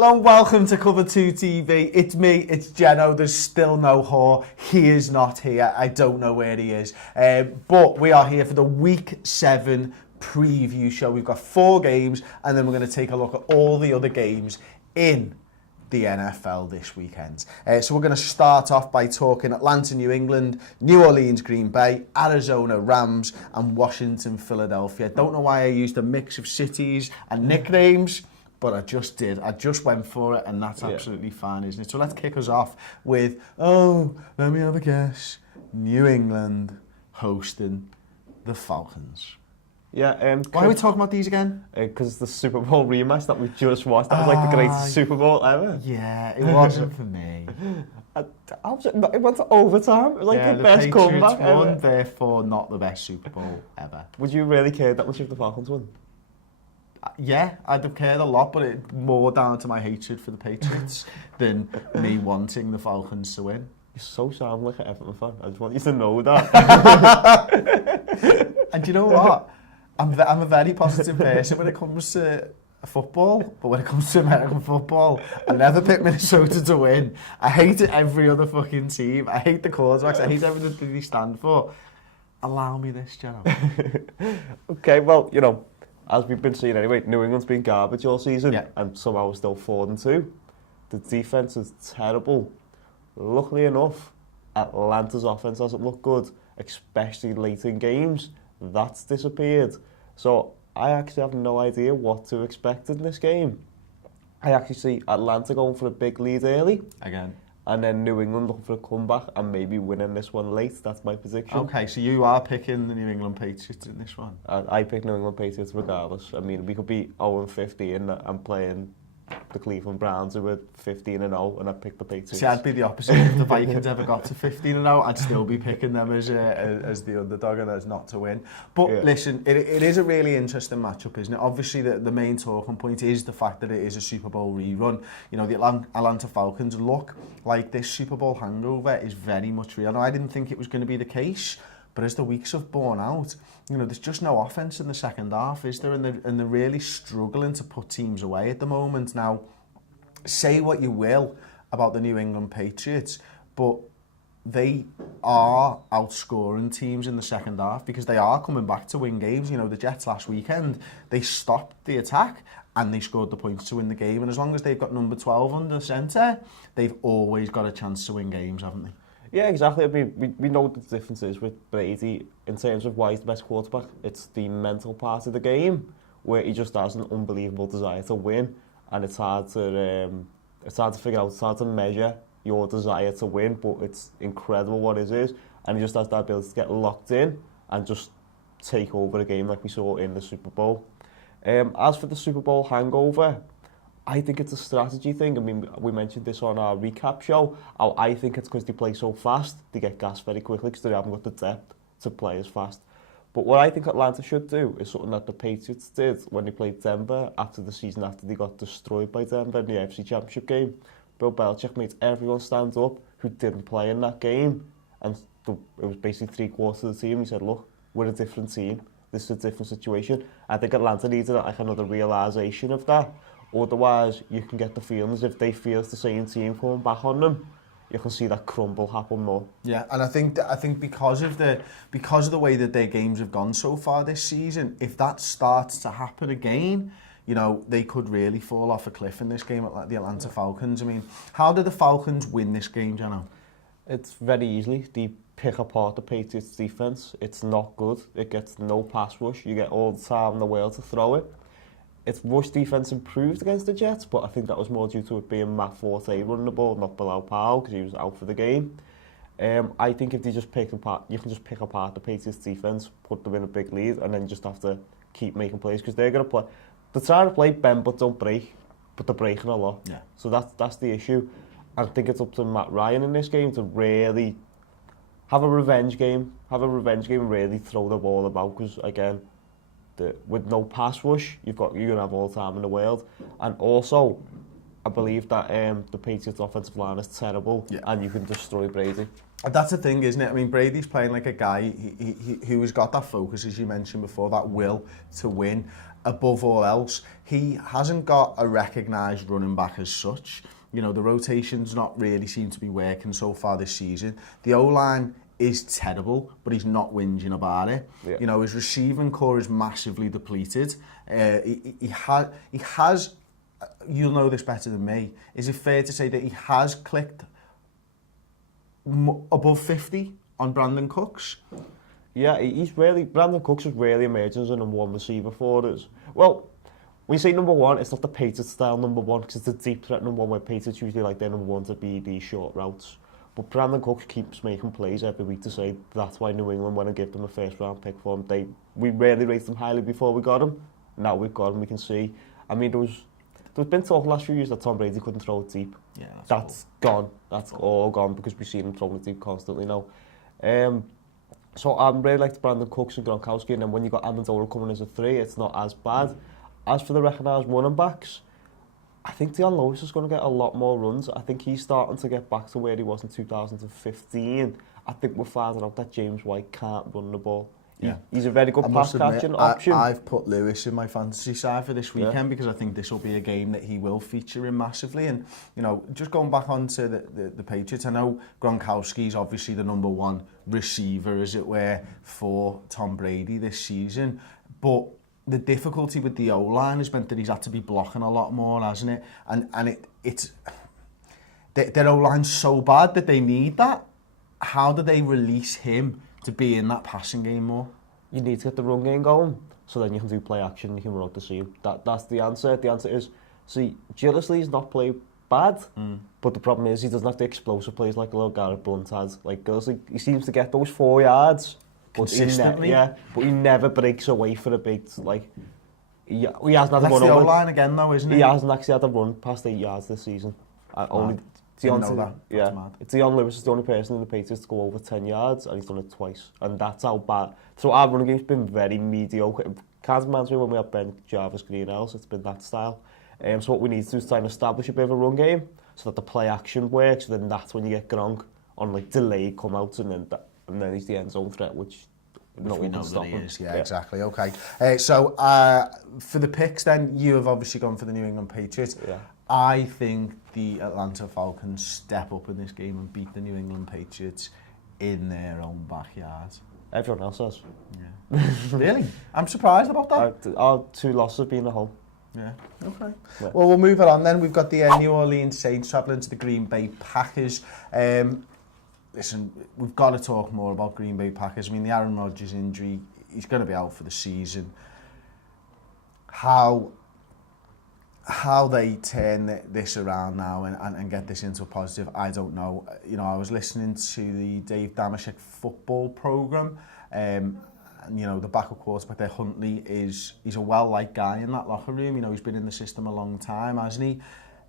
Hello and welcome to Cover 2 TV. It's me, it's Jenno. There's still no Haw. He is not here. I don't know where he is. But we are here for the Week 7 preview show. We've got 4 games and then we're going to take a look at all the other games in the NFL this weekend. So we're going to start off by talking Atlanta, New England, New Orleans, Green Bay, Arizona, Rams and Washington, Philadelphia. Don't know why I used a mix of cities and nicknames, but I just did. I just went for it, and that's absolutely fine, isn't it? So let's kick us off with, let me have a guess. New England hosting the Falcons. Yeah. Why are we talking about these again? Because the Super Bowl rematch that we just watched, that was like the greatest Super Bowl ever. Yeah, it wasn't for me. It went to overtime. It was like the best comeback won, ever. Therefore not the best Super Bowl ever. Would you really care that much if the Falcons won? Yeah, I'd have cared a lot, but it's more down to my hatred for the Patriots than me wanting the Falcons to win. You so sound like an Everton fan. I just want you to know that. And do you know what? I'm a very positive person when it comes to football, but when it comes to American football, I never pick Minnesota to win. I hate every other fucking team. I hate the quarterbacks. I hate everything they stand for. Allow me this, Jenno. Okay, well, you know, as we've been seeing anyway, New England's been garbage all season, and somehow we're still 4-2. The defense is terrible. Luckily enough, Atlanta's offense hasn't looked good, especially late in games. That's disappeared. So I actually have no idea what to expect in this game. I actually see Atlanta going for a big lead early. Again. And then New England looking for a comeback and maybe winning this one late. That's my prediction. Okay, so you are picking the New England Patriots in this one? I pick New England Patriots regardless. I mean, we could be 0-15 and playing the Cleveland Browns who were 15-0 and I picked the Patriots. See, I'd be the opposite. If the Vikings ever got to 15-0, I'd still be picking them as the underdog and as not to win. But listen, it is a really interesting matchup, isn't it? Obviously, the main talking point is the fact that it is a Super Bowl rerun. You know, the Atlanta Falcons look like this Super Bowl hangover is very much real. Now, I didn't think it was going to be the case, but as the weeks have borne out, you know, there's just no offense in the second half, is there? And they're really struggling to put teams away at the moment. Now, say what you will about the New England Patriots, but they are outscoring teams in the second half because they are coming back to win games. You know, the Jets last weekend, they stopped the attack and they scored the points to win the game. And as long as they've got number 12 under centre, they've always got a chance to win games, haven't they? Yeah, exactly. I mean, we know the difference is with Brady in terms of why he's the best quarterback. It's the mental part of the game where he just has an unbelievable desire to win, and it's hard to figure out. It's hard to measure your desire to win, but it's incredible what it is, and he just has that ability to get locked in and just take over a game like we saw in the Super Bowl. As for the Super Bowl hangover, I think it's a strategy thing. I mean, we mentioned this on our recap show. I think it's because they play so fast, they get gassed very quickly because they haven't got the depth to play as fast. But what I think Atlanta should do is something that the Patriots did when they played Denver after the season after they got destroyed by Denver in the AFC Championship game. Bill Belichick made everyone stand up who didn't play in that game. And it was basically 3/4 of the team. He said, look, we're a different team. This is a different situation. I think Atlanta needed like another realisation of that. Otherwise, you can get the feeling as if they feel it's the same team coming back on them. You can see that crumble happen more. Yeah, and I think because of the way that their games have gone so far this season, if that starts to happen again, you know, they could really fall off a cliff in this game at the Atlanta Falcons. I mean, how did the Falcons win this game, Jenno? It's very easily. They pick apart the Patriots' defense. It's not good. It gets no pass rush. You get all the time in the world to throw it. Its rush defense improved against the Jets, but I think that was more due to it being Matt Forte running the ball, not Bilal Powell, because he was out for the game. I think if they just pick apart, you can just pick apart the Patriots defense, put them in a big lead, and then you just have to keep making plays because they're going to play. They're trying to play bend but don't break, but they're breaking a lot. Yeah. So that's the issue. I think it's up to Matt Ryan in this game to really have a revenge game, and really throw the ball about because again, with no pass rush, you're going to have all the time in the world. And also, I believe that the Patriots offensive line is terrible, and you can destroy Brady. That's the thing, isn't it? I mean, Brady's playing like a guy who has got that focus, as you mentioned before, that will to win. Above all else, he hasn't got a recognised running back as such. You know, the rotation's not really seemed to be working so far this season. The O-line is terrible, but he's not whinging about it. Yeah. You know, his receiving core is massively depleted. He has, you'll know this better than me, is it fair to say that he has clicked above 50 on Brandon Cooks? Yeah, Brandon Cooks is really emerging as a number one receiver for us. Well, when you say number one, it's not the Patriots style number one, because it's a deep threat number one, where Patriots usually like their number one to be these short routes. But Brandon Cooks keeps making plays every week to say that's why New England want to give them a first round pick for him. We rarely rated them highly before we got him. Now we've got him, we can see. I mean, there's been talk the last few years that Tom Brady couldn't throw it deep. Yeah, that's gone. That's all gone, because we've seen him throwing it deep constantly now. So I really liked Brandon Cooks and Gronkowski, and then when you got Amendola coming as a 3, it's not as bad. As for the recognised running backs, I think Dion Lewis is going to get a lot more runs. I think he's starting to get back to where he was in 2015. I think we're finding out that James White can't run the ball. He's a very good pass-catching option. I've put Lewis in my fantasy side for this weekend because I think this will be a game that he will feature in massively. And, you know, just going back onto the Patriots, I know Gronkowski's obviously the number one receiver, as it were, for Tom Brady this season. But the difficulty with the O-line has meant that he's had to be blocking a lot more, hasn't it? And it's their O-line's so bad that they need that. How do they release him to be in that passing game more? You need to get the run game going, so then you can do play action, you can run out the seam. That's the answer. The answer is, see, Gillisley's not played bad, but the problem is he doesn't have the explosive plays like a little Garrett Blunt has. Like Gillisley, he seems to get those 4 yards consistently. But he never breaks away for a big, like, he hasn't had a run over. That's the O-line again, though, isn't it? He hasn't actually had a run past 8 yards this season. Dion Lewis is the only person in the Patriots to go over 10 yards, and he's done it twice. And that's how bad. So our running game's been very mediocre. It kind of reminds me when we had Ben Jarvis Greenhouse, it's been that style. So what we need to do is try and establish a bit of a run game so that the play action works. So then that's when you get Gronk on like delay come out, and then he's the end zone threat, which no one can stop him. Yeah, exactly. Okay. So for the picks, then you have obviously gone for the New England Patriots. Yeah. I think the Atlanta Falcons step up in this game and beat the New England Patriots in their own backyard. Everyone else has. Yeah. Really? I'm surprised about that. Our 2 losses have been at home. Yeah, okay. Yeah. Well, we'll move it on then. We've got the New Orleans Saints travelling to the Green Bay Packers. Listen, we've got to talk more about Green Bay Packers. I mean, the Aaron Rodgers injury, he's going to be out for the season. How they turn this around now and get this into a positive, I don't know. You know, I was listening to the Dave Damashek football programme, and, you know, the backup quarterback there, Huntley, he's a well-liked guy in that locker room. You know, he's been in the system a long time, hasn't he?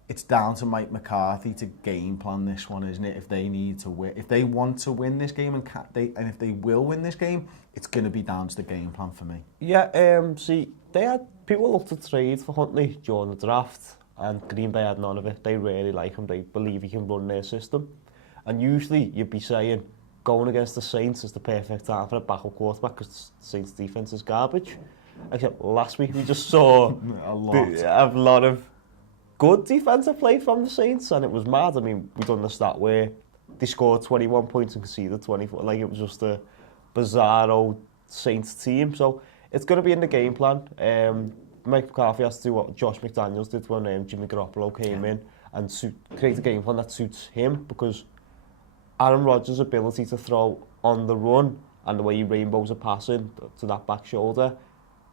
It's down to Mike McCarthy to game plan this one, isn't it? If they need to win, if they want to win this game, and if they will win this game, it's going to be down to the game plan for me. Yeah, see, they had people look to trade for Huntley during the draft, and Green Bay had none of it. They really like him. They believe he can run their system. And usually you'd be saying going against the Saints is the perfect time for a backup quarterback because the Saints' defense is garbage. Except last week we just saw a lot of good defensive play from the Saints, and it was mad. I mean, we done the stat where they scored 21 points and conceded 24. Like, it was just a bizarro Saints team. So it's going to be in the game plan. Mike McCarthy has to do what Josh McDaniels did when Jimmy Garoppolo came in and create a game plan that suits him, because Aaron Rodgers' ability to throw on the run and the way he rainbows a passing to that back shoulder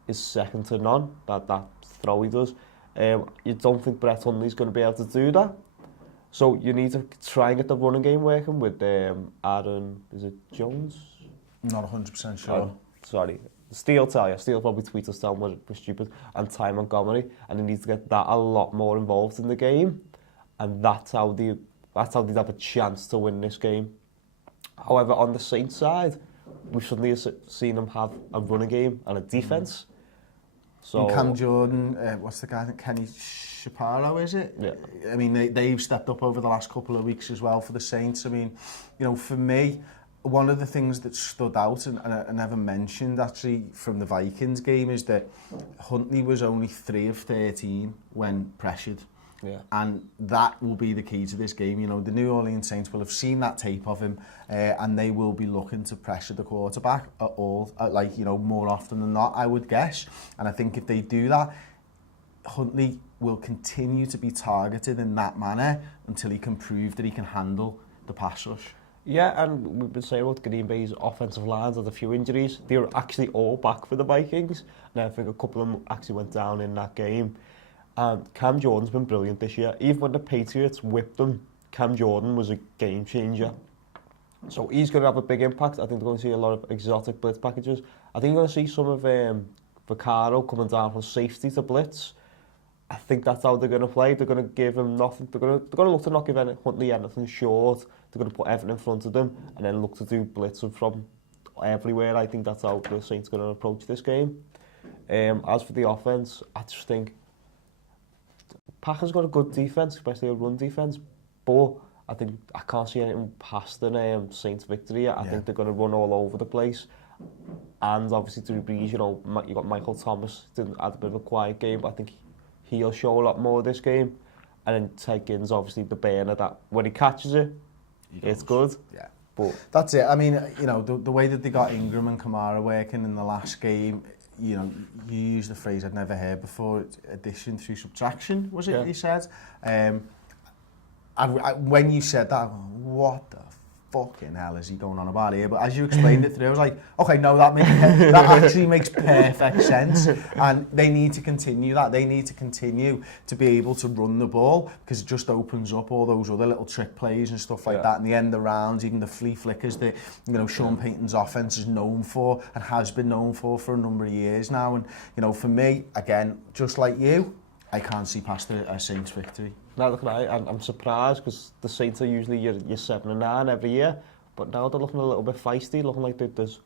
is second to none. That throw he does. You don't think Brett Hundley's going to be able to do that. So you need to try and get the running game working with Aaron, is it Jones? Not 100% sure. Sorry. Steele probably tweet us down we're stupid, and Ty Montgomery, and he needs to get that a lot more involved in the game, and that's how they'd have a chance to win this game. However, on the Saints side, we've suddenly seen them have a running game and a defence. So, and Cam Jordan, what's the guy, Kenny Shapiro, is it? Yeah. I mean, they've stepped up over the last couple of weeks as well for the Saints. I mean, you know, for me, one of the things that stood out and I never mentioned actually from the Vikings game is that Huntley was only 3 of 13 when pressured. Yeah. And that will be the key to this game. You know, the New Orleans Saints will have seen that tape of him and they will be looking to pressure the quarterback at all, like, you know, more often than not, I would guess. And I think if they do that, Huntley will continue to be targeted in that manner until he can prove that he can handle the pass rush. Yeah, and we've been saying about Green Bay's offensive lines had a few injuries. They were actually all back for the Vikings. And I think a couple of them actually went down in that game. And Cam Jordan's been brilliant this year. Even when the Patriots whipped them, Cam Jordan was a game changer. So he's going to have a big impact. I think they're going to see a lot of exotic blitz packages. I think you're going to see some of Vaccaro coming down from safety to blitz. I think that's how they're going to play. They're going to give him nothing. They're going to look to not give Huntley anything short. They're going to put everything in front of them and then look to do blitzing from everywhere. I think that's how the Saints are going to approach this game. As for the offense, I just think Packers got a good defense, especially a run defense, but I can't see anything past the Saints victory. I think they're going to run all over the place. And obviously Drew Brees, you know, you got Michael Thomas had a bit of a quiet game, but I think he'll show a lot more this game. And then Ted Ginn's obviously the burner that when he catches it, it's good. Yeah. But that's it. I mean, you know, the way that they got Ingram and Kamara working in the last game, you know, you used the phrase I'd never heard before, addition through subtraction, was it, yeah. He said? When you said that, what the fucking hell is he going on about here? But as you explained it through, I was like, okay, no, that actually makes perfect sense. And they need to continue that. They need to continue to be able to run the ball because it just opens up all those other little trick plays and stuff like that. And the end of rounds, even the flea flickers that, you know, Sean Payton's offense is known for and has been known for a number of years now. And, you know, for me, again, just like you, I can't see past a Saints victory. Now look, I'm surprised because the Saints are usually your 7-9 every year, but now they're looking a little bit feisty, looking like there's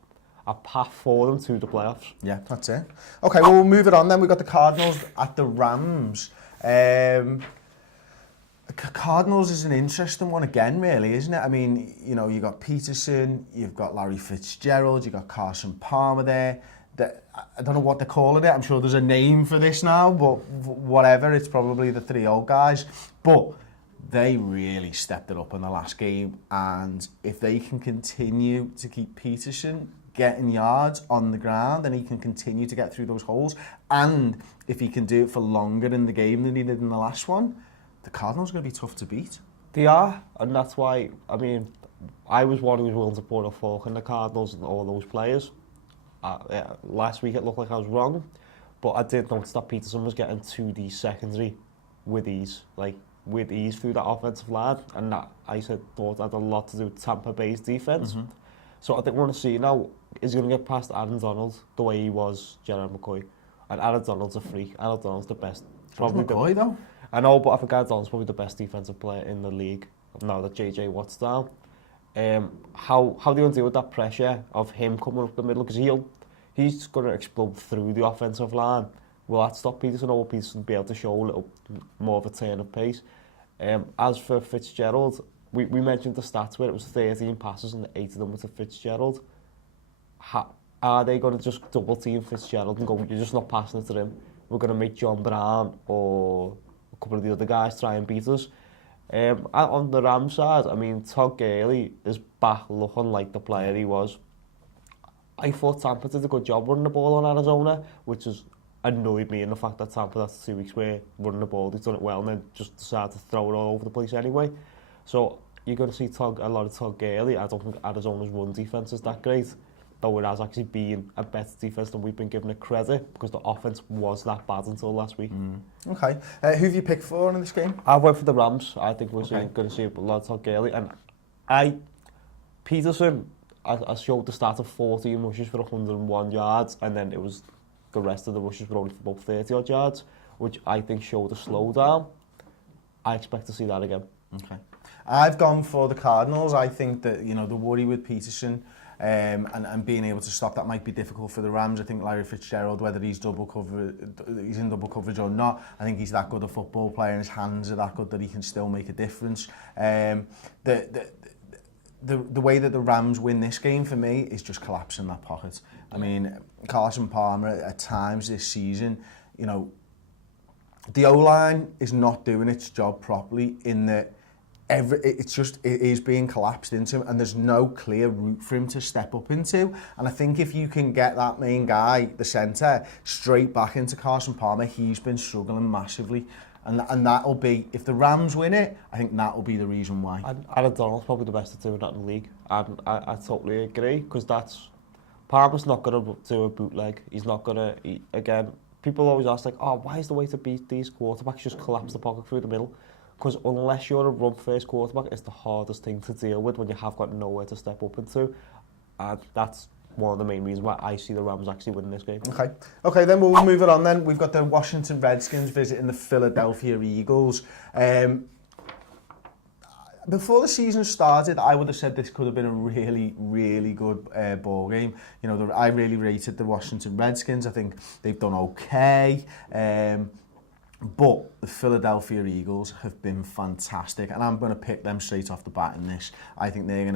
a path for them to the playoffs. Yeah, that's it. Okay, well, we'll move it on then. We've got the Cardinals at the Rams. Cardinals is an interesting one again, really, isn't it? I mean, you know, you've got Peterson, you've got Larry Fitzgerald, you've got Carson Palmer there. I don't know what they're calling it. I'm sure there's a name for this now, but whatever, it's probably the 3 old guys. But they really stepped it up in the last game, and if they can continue to keep Peterson getting yards on the ground and he can continue to get through those holes, and if he can do it for longer in the game than he did in the last one, the Cardinals are going to be tough to beat. They are, and that's why, I mean, I was one who was willing to put a fork in the Cardinals and all those players. Last week it looked like I was wrong, but I did notice that Peterson was getting to the secondary with ease through that offensive line, and that thought had a lot to do with Tampa Bay's defense. Mm-hmm. So I think we want to see now, is he going to get past Aaron Donald the way he was Jenno McCoy? And Aaron Donald's a freak. Aaron Donald's the best. Probably McCoy though. I know, but I think Aaron Donald's probably the best defensive player in the league now that JJ Watt's down. How do you want to deal with that pressure of him coming up the middle? Because he's going to explode through the offensive line. Will that stop Peterson, or will Peterson be able to show a little more of a turn of pace? As for Fitzgerald, we mentioned the stats where it was 13 passes and 8 of them were to Fitzgerald. Are they going to just double team Fitzgerald and go, you're just not passing it to him? We're going to make John Brown or a couple of the other guys try and beat us. On the Rams side, I mean, Todd Gurley is back looking like the player he was. I thought Tampa did a good job running the ball on Arizona, which has annoyed me in the fact that Tampa, that's 2 weeks where running the ball, they've done it well and then just decided to throw it all over the place anyway. So you're going to see a lot of Todd Gurley. I don't think Arizona's run defence is that great, though it has actually been a better defence than we've been giving it credit, because the offence was that bad until last week. Okay. Who have you picked for in this game? I went for the Rams. I think we're going to see a lot of Todd Gurley. And Peterson, I showed the start of 14 rushes for 101 yards, and then it was the rest of the rushes were only for about 30 odd yards, which I think showed a slowdown. I expect to see that again. Okay. I've gone for the Cardinals. I think that, you know, the worry with Peterson and being able to stop that might be difficult for the Rams. I think Larry Fitzgerald, whether he's in double coverage or not, I think he's that good a football player and his hands are that good that he can still make a difference. The way that the Rams win this game for me is just collapsing that pocket. I mean, Carson Palmer at times this season, you know, the O-line is not doing its job properly in that it is being collapsed into, and there's no clear route for him to step up into. And I think if you can get that main guy, the centre, straight back into Carson Palmer, he's been struggling massively. And that'll be, if the Rams win it, I think that'll be the reason why. Aaron Donald's probably the best at doing that in the league. And I totally agree, because Palmer's not going to do a bootleg. He's not going to, again, people always ask, like, oh, why is the way to beat these quarterbacks just collapse the pocket through the middle? Because unless you're a run-first quarterback, it's the hardest thing to deal with when you have got nowhere to step up into. And that's one of the main reasons why I see the Rams actually winning this game. Okay, then we'll move it on then. We've got the Washington Redskins visiting the Philadelphia Eagles. Before the season started, I would have said this could have been a really, really good ball game. You know, I really rated the Washington Redskins. I think they've done okay. But the Philadelphia Eagles have been fantastic, and I'm going to pick them straight off the bat in this. I think they're going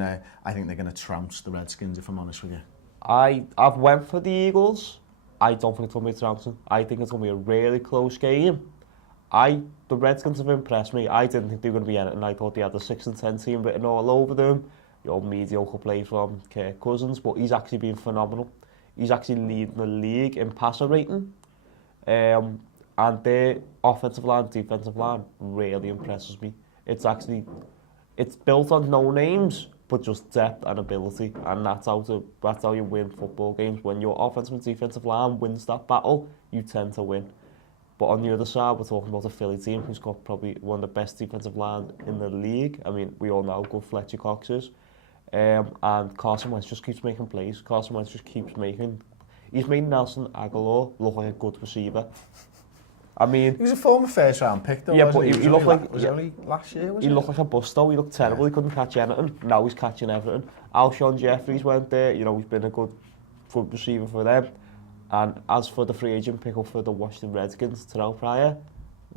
to trounce the Redskins, if I'm honest with you. I've went for the Eagles. I don't think it's going to be trouncing. I think it's going to be a really close game. The Redskins have impressed me. I didn't think they were going to be anything. I thought they had the 6-10 team written all over them. Your mediocre play from Kirk Cousins, but he's actually been phenomenal. He's actually leading the league in passer rating. And their offensive line, defensive line really impresses me. It's built on no names, but just depth and ability, and that's how you win football games. When your offensive and defensive line wins that battle, you tend to win. But on the other side, we're talking about a Philly team who's got probably one of the best defensive lines in the league. I mean, we all know how good Fletcher Cox is. And Carson Wentz just keeps making plays. He's made Nelson Aguilar look like a good receiver. I mean, he was a former first-round pick, though. Yeah, but he looked like only last year. He looked like a bust, though. He looked terrible. Yeah. He couldn't catch anything. Now he's catching everything. Alshon Jeffries went there. You know, he's been a good receiver for them. And as for the free agent pick-up for the Washington Redskins, Terrell Pryor,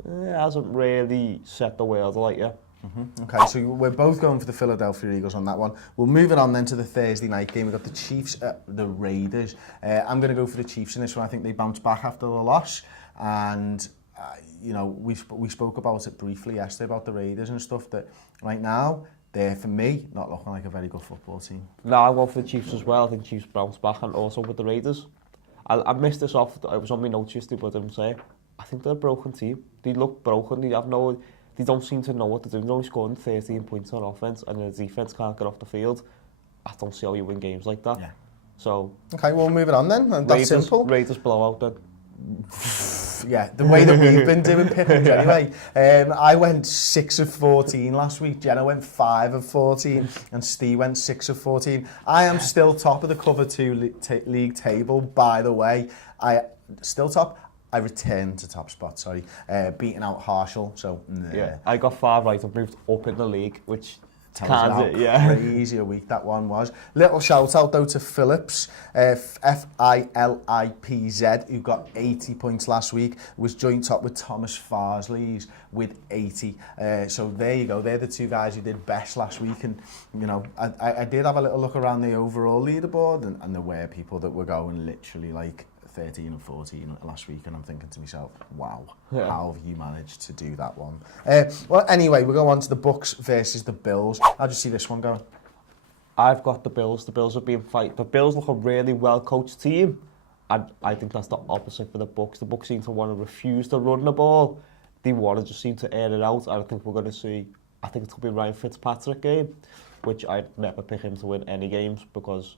hasn't really set the world alight yet. Okay, so we're both going for the Philadelphia Eagles on that one. We'll move it on then to the Thursday night game. We've got the Chiefs at the Raiders. I'm going to go for the Chiefs in this one. I think they bounce back after the loss. And, you know, we spoke about it briefly yesterday about the Raiders and stuff, that right now, they're, for me, not looking like a very good football team. No, I go for the Chiefs as well. I think Chiefs bounce back, and also with the Raiders. I missed this off. I was on my notes yesterday, but I didn't say it. I think they're a broken team. They look broken. They don't seem to know what to do. They're only scoring 13 points on offense, and the defense can't get off the field. I don't see how you win games like that. Yeah. So. Okay, we'll move it on then. And that's simple. Raiders blowout then. Yeah, the way that we've been doing pickings anyway. I went 6 of 14 last week. Jenno went 5 of 14, and Steve went 6 of 14. I am still top of the Cover 2 league table, by the way. Still top. I returned to top spot, sorry. Beating out Harshall, so nah. Yeah, I got 5 right. I've moved up in the league, which tells you how crazy a week that one was. Little shout out though to Phillips, Filipz, who got 80 points last week, was joint top with Thomas Farsley's with 80. So there you go, they're the two guys who did best last week. And you know, I did have a little look around the overall leaderboard, and there were people that were going literally like 13 and 14 last week, and I'm thinking to myself, wow, how have you managed to do that one? Well, anyway, we'll go on to the Bucks versus the Bills. How do you see this one going? I've got the Bills. The Bills are being fight. The Bills look a really well-coached team, and I think that's the opposite for the Bucks. The Bucks seem to want to refuse to run the ball. They want to just seem to air it out, and I think we're going to see, I think it's going to be a Ryan Fitzpatrick game, which I'd never pick him to win any games, because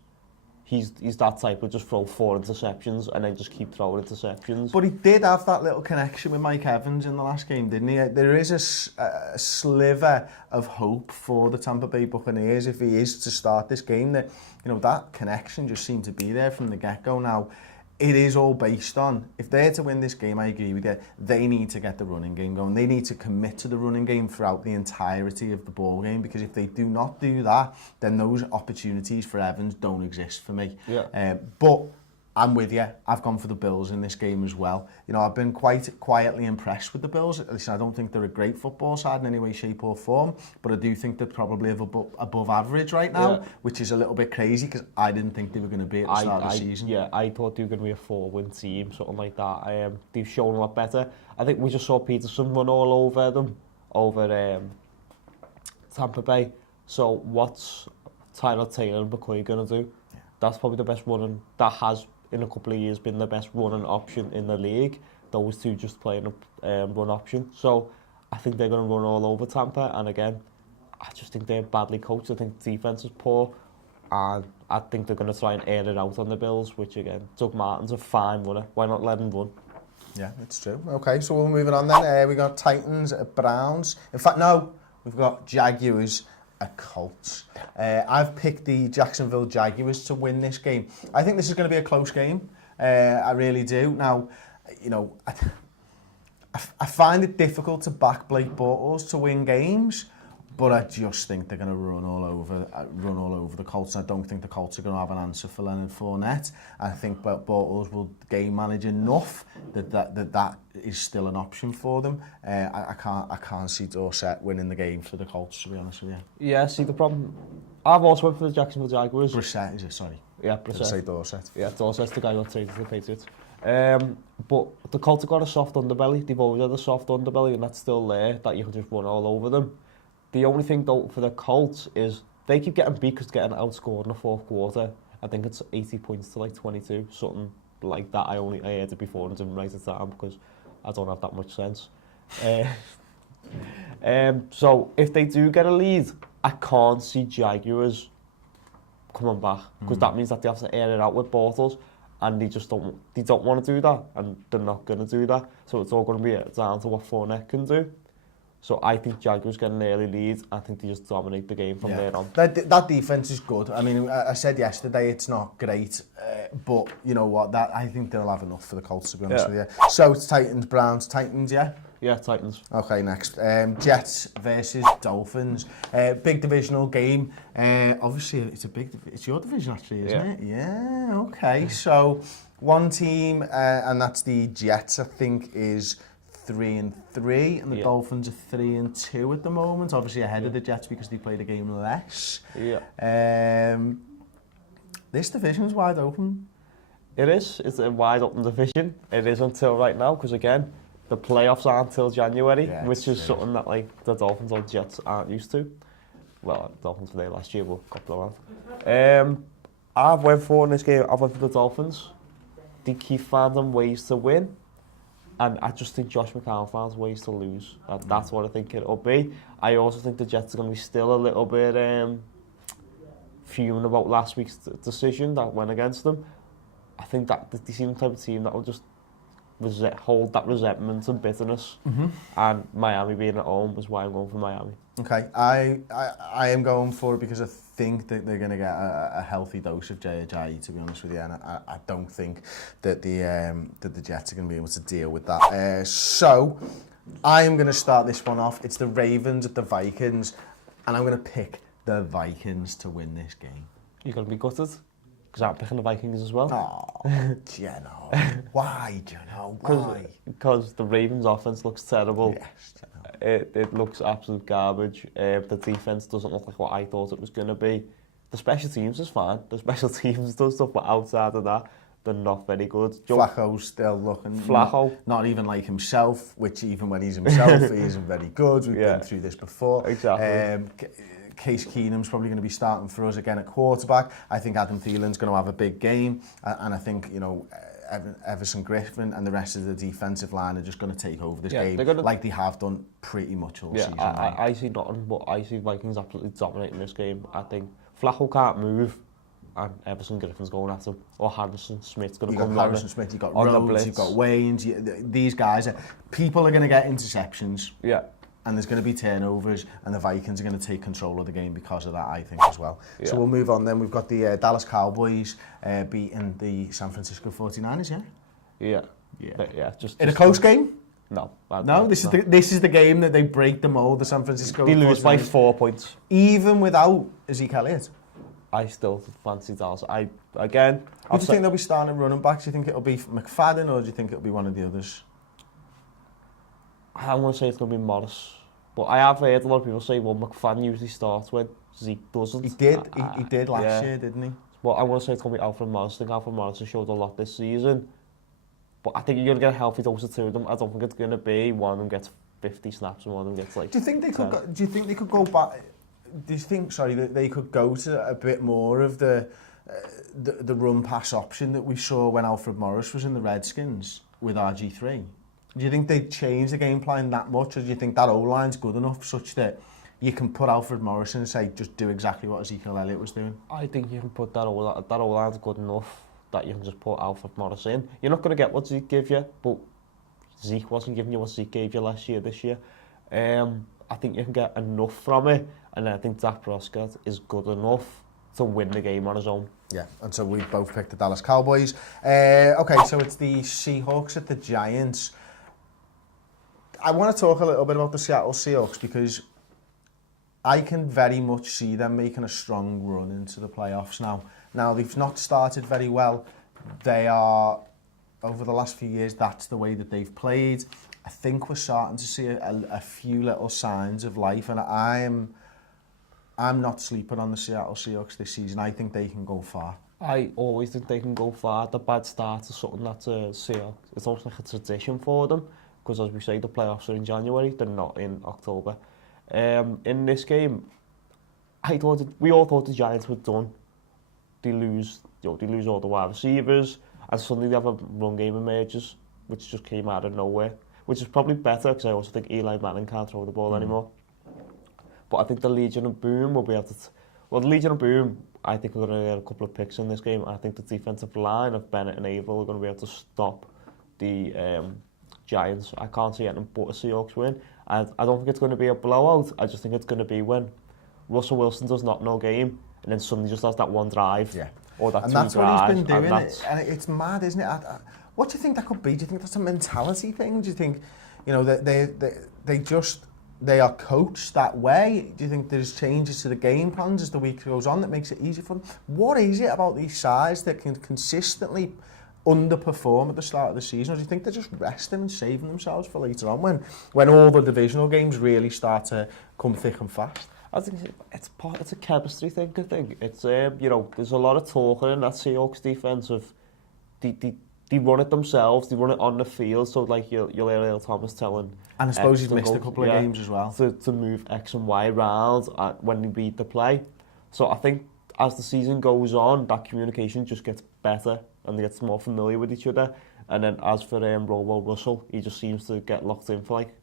he's that type of just throw 4 interceptions and then just keep throwing interceptions. But he did have that little connection with Mike Evans in the last game, didn't he? There is a sliver of hope for the Tampa Bay Buccaneers if he is to start this game. That, you know, that connection just seemed to be there from the get-go. Now, it is all based on, if they're to win this game, I agree with you, they need to get the running game going. They need to commit to the running game throughout the entirety of the ball game, because if they do not do that, then those opportunities for Evans don't exist for me. Yeah. But I'm with you. I've gone for the Bills in this game as well. You know, I've been quite quietly impressed with the Bills. Listen, I don't think they're a great football side in any way, shape or form, but I do think they're probably above average right now, which is a little bit crazy because I didn't think they were going to be at the start of the season. Yeah, I thought they were going to be a 4-win team, something like that. They've shown a lot better. I think we just saw Peterson run all over them, over Tampa Bay. So what's Tyler Taylor and McCoy going to do? Yeah. That's probably the best running. That has, in a couple of years, been the best running option in the league. Those two just playing a run option. So I think they're going to run all over Tampa. And again, I just think they're badly coached. I think defense is poor. And I think they're going to try and air it out on the Bills, which again, Doug Martin's a fine runner. Why not let him run? Yeah, it's true. Okay, so we're moving on then. We got Titans at Browns. In fact, no, we've got Jaguars at Colts. I've picked the Jacksonville Jaguars to win this game. I think this is going to be a close game. I really do. Now, you know, I find it difficult to back Blake Bortles to win games, but I just think they're going to run all over the Colts. I don't think the Colts are going to have an answer for Leonard Fournette. I think Bortles will game manage enough that is still an option for them. I can't see Dorsett winning the game for the Colts, to be honest with you. Yeah, see the problem. I've also went for the Jacksonville Jaguars. Brissett, is it? Sorry. Yeah, Brissett. Did I say Dorsett? Yeah, Dorsett's the guy who got traded to the Patriots. But the Colts have got a soft underbelly. They've always had a soft underbelly, and that's still there, that you can just run all over them. The only thing, though, for the Colts is they keep getting beat because getting outscored in the fourth quarter. I think it's 80 points to like 22, something like that. I heard it before and didn't write it down because I don't have that much sense. So if they do get a lead, I can't see Jaguars coming back, because that means that they have to air it out with Bortles, and they don't want to do that, and they're not going to do that. So it's all going to be down to what Fournette can do. So I think Jaguars get an early lead. I think they just dominate the game from there on. That defense is good. I mean, I said yesterday it's not great, but you know what? I think they'll have enough for the Colts, to be honest with you. So it's Titans, Browns, Titans, yeah? Yeah, Titans. Okay, next. Jets versus Dolphins. Big divisional game. Obviously, it's your division actually, isn't it? Yeah, okay. So one team, and that's the Jets, I think, is 3-3, and the Dolphins are 3-2 at the moment. Obviously ahead of the Jets because they played a game less. Yeah. This division's wide open. It is. It's a wide open division. It is until right now, because again, the playoffs aren't until January, which is something that like the Dolphins or Jets aren't used to. Well, the Dolphins were there last year, but got blown out. I've went for in this game. I've went for the Dolphins. They keep finding ways to win. And I just think Josh McCown finds ways to lose. That's what I think it'll be. I also think the Jets are going to be still a little bit fuming about last week's decision that went against them. I think that they seem the type of team that will just hold that resentment and bitterness. And Miami being at home is why I'm going for Miami. Okay, I am going for it because I think that they're going to get a healthy dose of J.J., to be honest with you, and I don't think that the Jets are going to be able to deal with that. So I am going to start this one off. It's the Ravens at the Vikings, and I'm going to pick the Vikings to win this game. You're going to be gutted? Because I'm picking the Vikings as well. Oh, Jenno. Why, Jenno? Why? Because the Ravens' offense looks terrible. Yes, Jenno. It looks absolute garbage. The defense doesn't look like what I thought it was going to be. The special teams is fine. The special teams does stuff, but outside of that, they're not very good. Flacco's still looking not even like himself, which even when he's himself, he isn't very good. We've been through this before. Exactly. Case Keenum's probably going to be starting for us again at quarterback. I think Adam Thielen's going to have a big game, and I think, you know, Everson Griffin and the rest of the defensive line are just going to take over this game like they have done pretty much all season. I see nothing, but I see Vikings absolutely dominating this game. I think Flacco can't move, and Everson Griffin's going at him, or Harrison Smith's going to come down. Harrison Smith, you've got Rhodes, you've got Waynes. These guys, people are going to get interceptions. Yeah. and there's going to be turnovers, and the Vikings are going to take control of the game because of that, I think, as well. Yeah. So we'll move on then. We've got the Dallas Cowboys beating the San Francisco 49ers, yeah? Yeah. In a close game? No. This is the game that they break the mold, the San Francisco 49ers. They lose by 4 points. Even without Ezekiel Elliott? I still fancy Dallas. Who do you think they'll be starting running back? Do you think it'll be McFadden, or do you think it'll be one of the others? I want to say it's going to be Morris. But I have heard a lot of people say, well, McFadden usually starts when Zeke doesn't. He did last year, didn't he? But I want to say it's going to be Alfred Morris. I think Alfred Morris has showed a lot this season. But I think you're going to get a healthy dose of two of them. I don't think it's going to be one of them gets 50 snaps and one of them gets like... Do you think they could go back... Do you think, that they could go to a bit more of the run-pass option that we saw when Alfred Morris was in the Redskins with RG3? Do you think they'd change the game plan that much, or do you think that O-line's good enough such that you can put Alfred Morris in and say, just do exactly what Ezekiel Elliott was doing? I think you can put that O-line's good enough that you can just put Alfred Morris in. You're not going to get what Zeke gave you, but Zeke wasn't giving you what Zeke gave you this year. I think you can get enough from it, and I think Dak Prescott is good enough to win the game on his own. Yeah, and so we both picked the Dallas Cowboys. Okay, so it's the Seahawks at the Giants. I want to talk a little bit about the Seattle Seahawks because I can very much see them making a strong run into the playoffs now. Now, they've not started very well. They are, over the last few years, that's the way that they've played. I think we're starting to see a few little signs of life, and I'm not sleeping on the Seattle Seahawks this season. I think they can go far. I always think they can go far. The bad start is something that's Seahawks. It's almost like a tradition for them, because as we say, the playoffs are in January, they're not in October. In this game, we all thought the Giants were done. They lose all the wide receivers, and suddenly they have a run game emerges, which just came out of nowhere, which is probably better because I also think Eli Manning can't throw the ball anymore. But I think the Legion of Boom will be able to... the Legion of Boom, I think we're going to get a couple of picks in this game. I think the defensive line of Bennett and Averill are going to be able to stop the Giants. I can't see anything but a Seahawks win. And I don't think it's going to be a blowout. I just think it's going to be when Russell Wilson does not know game, and then suddenly just has that one drive. Yeah. Or that and two that's drives, what he's been doing. And it's mad, isn't it? What do you think that could be? Do you think that's a mentality thing? Do you think, they are coached that way? Do you think there's changes to the game plans as the week goes on that makes it easy for them? What is it about these sides that can consistently underperform at the start of the season? Or do you think they're just resting and saving themselves for later on when all the divisional games really start to come thick and fast? I think it's a chemistry thing, I think. It's, there's a lot of talk in that Seahawks defense of they run it themselves, they run it on the field, so like you'll hear Earl Thomas telling... And I suppose he's missed a couple of games as well. To move X and Y around when they read the play. So I think as the season goes on, that communication just gets better and they get more familiar with each other. And then as for Robo Russell, he just seems to get locked in for like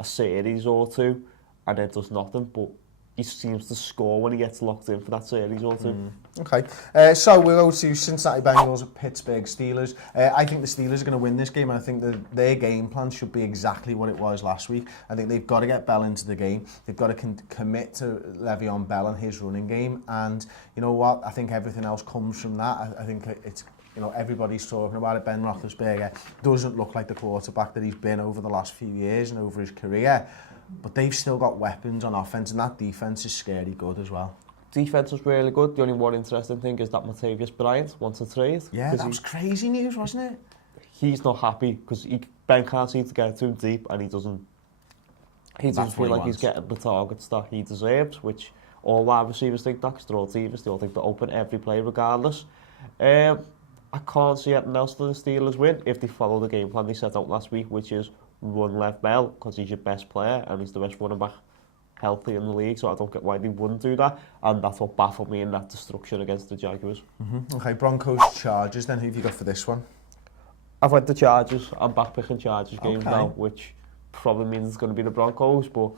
a series or two and then does nothing, but he seems to score when he gets locked in for that series or two. Okay, so we'll go to Cincinnati Bengals at Pittsburgh Steelers. I think the Steelers are going to win this game, and I think that their game plan should be exactly what it was last week. I think they've got to get Bell into the game. They've got to commit to Le'Veon Bell and his running game, and you know what? I think everything else comes from that. I think it's... everybody's talking about it. Ben Roethlisberger doesn't look like the quarterback that he's been over the last few years and over his career. But they've still got weapons on offense, and that defense is scary good as well. Defense was really good. The only one interesting thing is that Martavis Bryant wants to trade. Yeah, that was crazy news, wasn't it? He's not happy because Ben can't seem to get too deep, and he doesn't feel like he's getting the targets that he deserves, which all wide receivers think that, because they're all teams. They all think they're open every play regardless. I can't see anything else to the Steelers win if they follow the game plan they set out last week, which is run Lev Bell, because he's your best player and he's the best running back healthy in the league, so I don't get why they wouldn't do that, and that's what baffled me in that destruction against the Jaguars. Okay, Broncos Chargers then, who have you got for this one? I've went the Chargers. I'm back picking Chargers games now, which probably means it's going to be the Broncos, but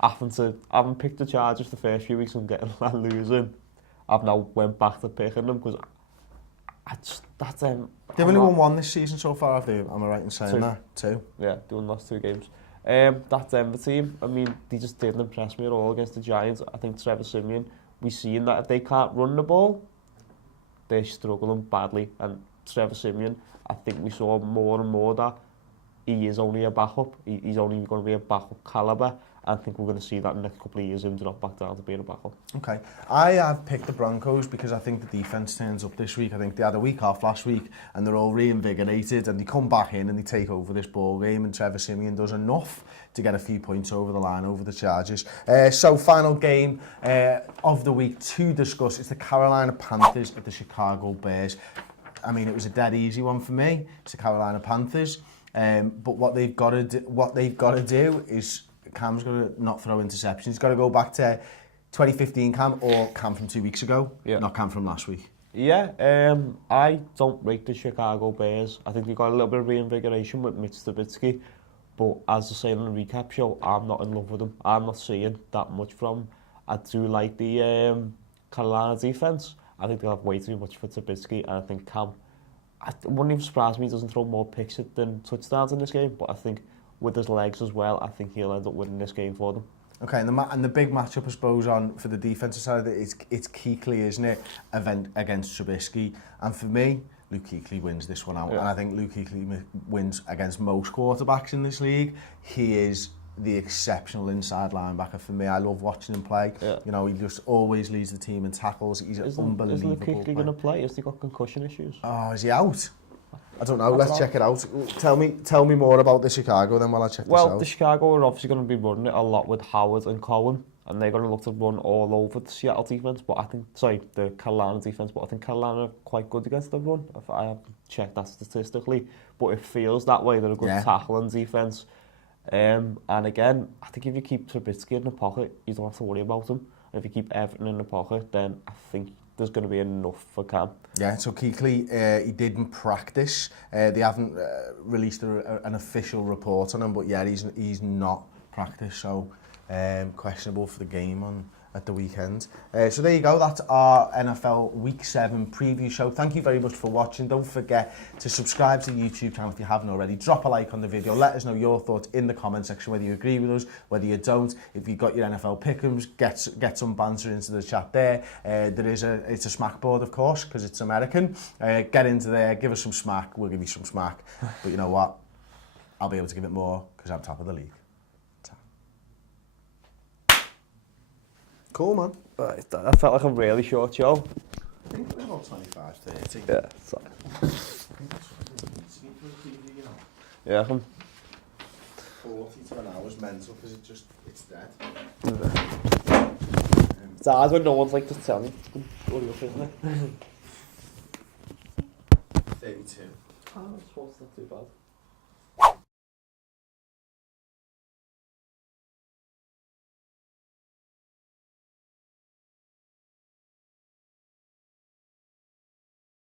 I haven't picked the Chargers the first few weeks and getting losing. I've now went back to picking them because they've only won one this season so far, have they? Am I right in saying that? Two? Yeah, they won the last two games. That Denver team, I mean, they just didn't impress me at all against the Giants. I think Trevor Siemian, we've seen that if they can't run the ball, they're struggling badly. And Trevor Siemian, I think we saw more and more that he is only a backup. He's only going to be a backup caliber. I think we're going to see that in the next couple of years, him drop back down to being a backup. Okay. I have picked the Broncos because I think the defence turns up this week. I think they had a week off last week and they're all reinvigorated and they come back in and they take over this ball game, and Trevor Siemian does enough to get a few points over the line over the Chargers. So final game of the week to discuss is the Carolina Panthers at the Chicago Bears. I mean, it was a dead easy one for me. It's the Carolina Panthers. But what they've got to do is Cam's got to not throw interceptions. He's got to go back to 2015 Cam or Cam from 2 weeks ago, not Cam from last week. Yeah, I don't rate the Chicago Bears. I think they got a little bit of reinvigoration with Mitch Trubisky, but as I say in the recap show, I'm not in love with them. I'm not seeing that much from them. I do like the Carolina defense. I think they have way too much for Trubisky, and I think Cam, it wouldn't even surprise me he doesn't throw more picks than touchdowns in this game, but I think with his legs as well, I think he'll end up winning this game for them. Okay, and the big matchup, I suppose, on for the defensive side of it, it's Kuechly, isn't it? Against Trubisky, and for me, Luke Kuechly wins this one out, and I think Luke Kuechly wins against most quarterbacks in this league. He is the exceptional inside linebacker for me. I love watching him play. Yeah. You know, he just always leads the team in tackles. He's unbelievable. Is Luke Kuechly going to play? Has he got concussion issues? Oh, is he out? I don't know. Let's check it out. Tell me more about the Chicago then while I check this out. Well, the Chicago are obviously going to be running it a lot with Howard and Cohen, and they're going to look to run all over the Seattle defense. But I think, the Carolina defense. But I think Carolina are quite good against the run. If I haven't checked that statistically, but it feels that way. They're a good tackling defense. And again, I think if you keep Trubisky in the pocket, you don't have to worry about him. And if you keep Everton in the pocket, then I think there's going to be enough for Cam. Yeah, so Kuechly, he didn't practice. They haven't released an official report on him, but yeah, he's not practiced, so questionable for the game at the weekend. So there you go, that's our NFL Week 7 preview show. Thank you very much for watching. Don't forget to subscribe to the YouTube channel if you haven't already. Drop a like on the video. Let us know your thoughts in the comment section, whether you agree with us, whether you don't. If you've got your NFL pick'ems, get some banter into the chat there. It's a smack board, of course, because it's American. Get into there, give us some smack. We'll give you some smack. But you know what? I'll be able to give it more because I'm top of the league. Cool, man. That felt like a really short show. I think it was about 25, 30. Yeah, sorry. Yeah, 40 to an hour is mental because it's dead. It's hard when no one's like, just tell me. What are you feeling like? 32. Oh, it's not too bad.